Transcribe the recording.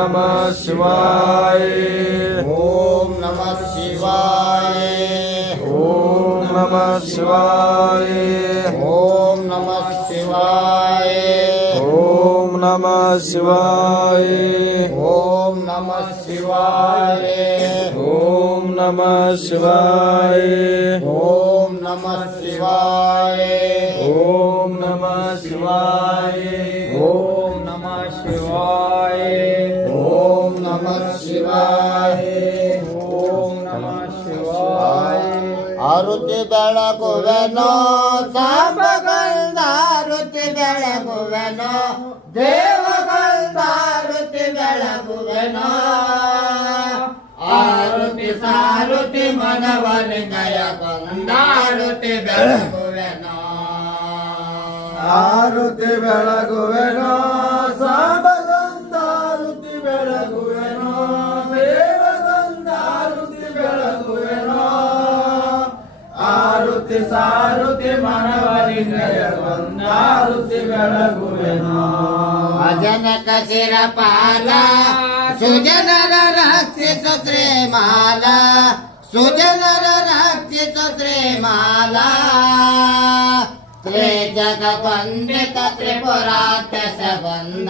नमः शिवाय ओम नमः शिवाय ओम नमः शिवाय ओम नमः शिवाय ओम नमः शिवाय ओम नमः शिवाय ओम नमः शिवाय ओम नमः शिवाय ओम नमः शिवाय ओम नमः शिवाय ओम नमः शिवाय ओम नमः शिवाय आरुति ಬೆಳಗುವೆನೋ ಸಾಂಬಗಂಧಾರುತಿ ಬೆಳಗುವೆನೋ ದೇವಗಂಧಾರುತಿ ಬೆಳಗುವೆನೋ ಆರುತಿ ಸಾರುತಿ ಮನವಲಿಂಗಯ ಕೊಂದಾರುತಿ ಬೆಳಗುವೆನೋ ಆರುತಿ ಬೆಳಗುವೆನೋ ಸಾಂಬಗಂಧಾರುತಿ ಬೆಳಗುವೆನೋ ದೇವಗಂಧಾರುತಿ ಬೆಳಗುವೆನೋ ಆರುತಿ ಸಾರುತಿ ಮನವಲಿಂಗಯ ಕೊಂದಾರುತಿ ಬೆಳಗುವೆನೋ ಅಜನಕ ಶಿರಪಾಲ ಸುಜನರ ರಕ್ಷಿತ ಶ್ರೀಮಾಲ ಸುಜನರ ರಕ್ಷಿತ ಶ್ರೀಮಾಲ ತ್ರಿಜಗ ವಂದಿತ ತ್ರಿಪುರಾತ್ಯ ಬಂದ